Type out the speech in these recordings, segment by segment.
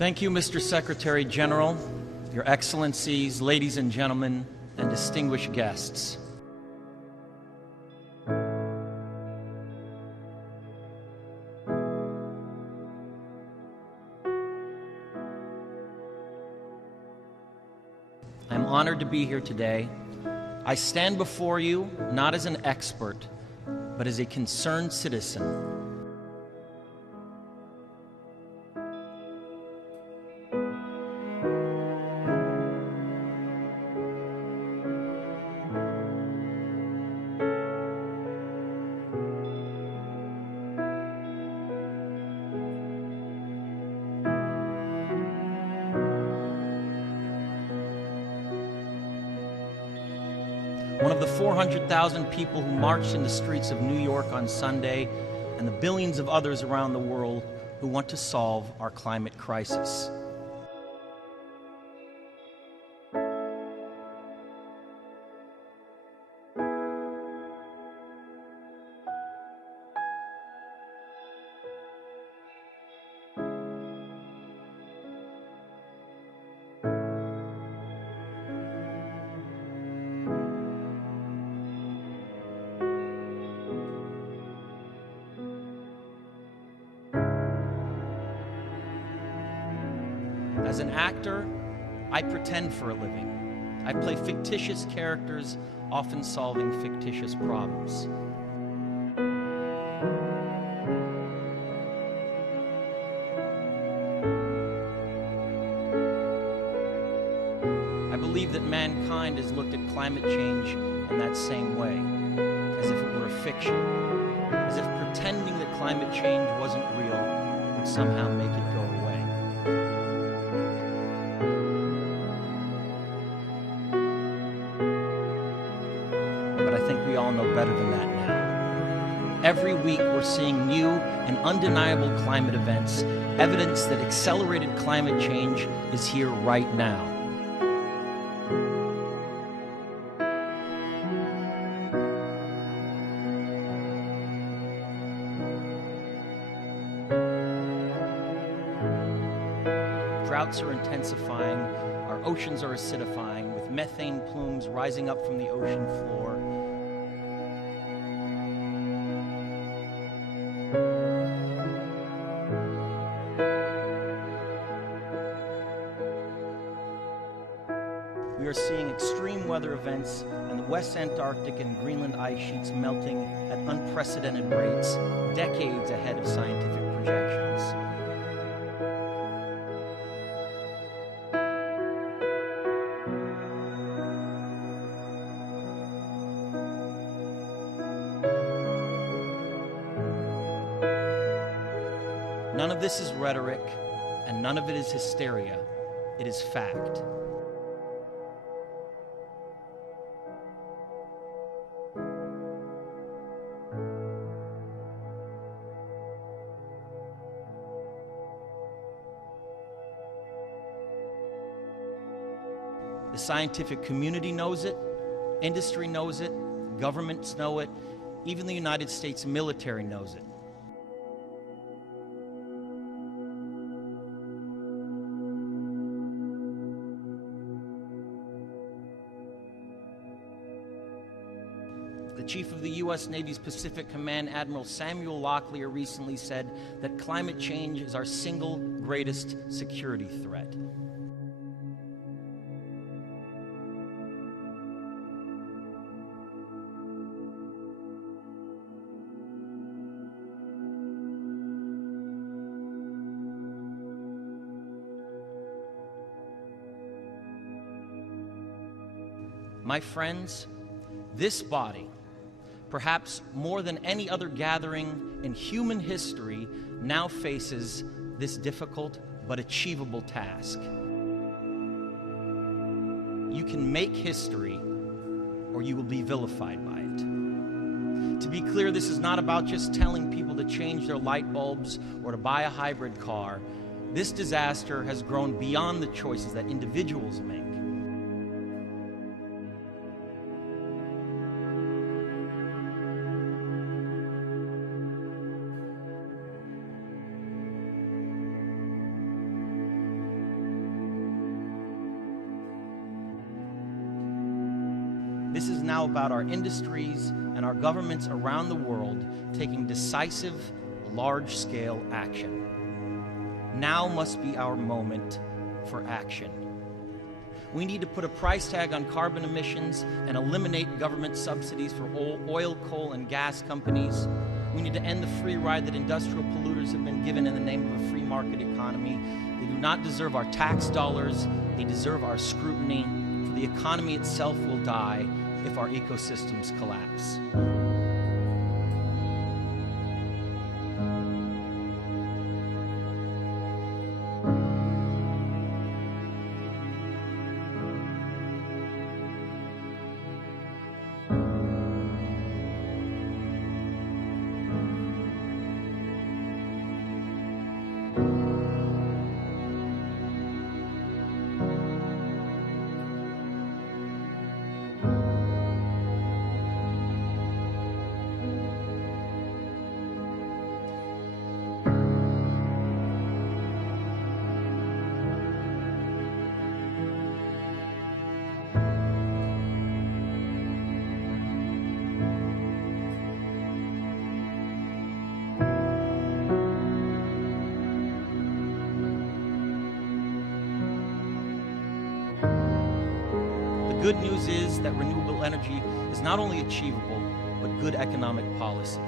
Thank you, Mr. Secretary General, Your Excellencies, ladies and gentlemen, and distinguished guests. I'm honored to be here today. I stand before you not as an expert, but as a concerned citizen. One of the 400,000 people who marched in the streets of New York on Sunday, and the billions of others around the world who want to solve our climate crisis. As an actor, I pretend for a living. I play fictitious characters, often solving fictitious problems. I believe that mankind has looked at climate change in that same way, as if it were a fiction, as if pretending that climate change wasn't real would somehow make it go away. We all know better than that now. Every week we're seeing new and undeniable climate events, evidence that accelerated climate change is here right now. Droughts are intensifying, our oceans are acidifying, with methane plumes rising up from the ocean floor. We are seeing extreme weather events and the West Antarctic and Greenland ice sheets melting at unprecedented rates, decades ahead of scientific projections. None of this is rhetoric, and none of it is hysteria. It is fact. The scientific community knows it, industry knows it, governments know it, even the United States military knows it. The chief of the U.S. Navy's Pacific Command, Admiral Samuel Locklear, recently said that climate change is our single greatest security threat. My friends, this body, perhaps more than any other gathering in human history, now faces this difficult but achievable task. You can make history, or you will be vilified by it. To be clear, this is not about just telling people to change their light bulbs or to buy a hybrid car. This disaster has grown beyond the choices that individuals make. This is now about our industries and our governments around the world taking decisive, large-scale action. Now must be our moment for action. We need to put a price tag on carbon emissions and eliminate government subsidies for oil, coal, and gas companies. We need to end the free ride that industrial polluters have been given in the name of a free market economy. They do not deserve our tax dollars. They deserve our scrutiny, for the economy itself will die if our ecosystems collapse. The good news is that renewable energy is not only achievable, but good economic policy.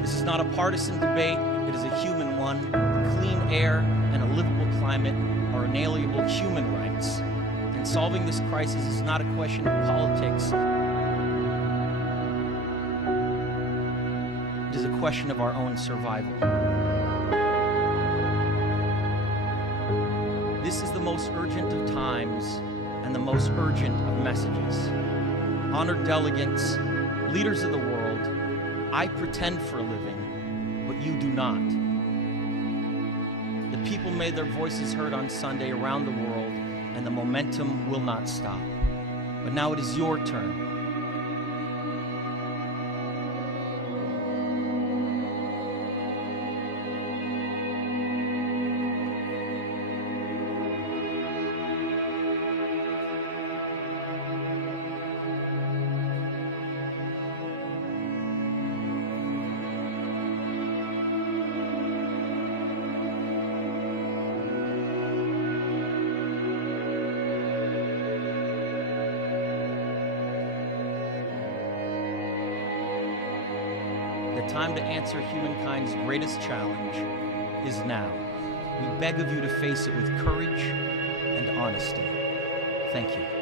This is not a partisan debate, it is a human one. Clean air and a livable climate are inalienable human rights. And solving this crisis is not a question of politics. It is a question of our own survival. This is the most urgent of times and the most urgent of messages. Honored delegates, leaders of the world, I pretend for a living, but you do not. The people made their voices heard on Sunday around the world, and the momentum will not stop. But now it is your turn. The time to answer humankind's greatest challenge is now. We beg of you to face it with courage and honesty. Thank you.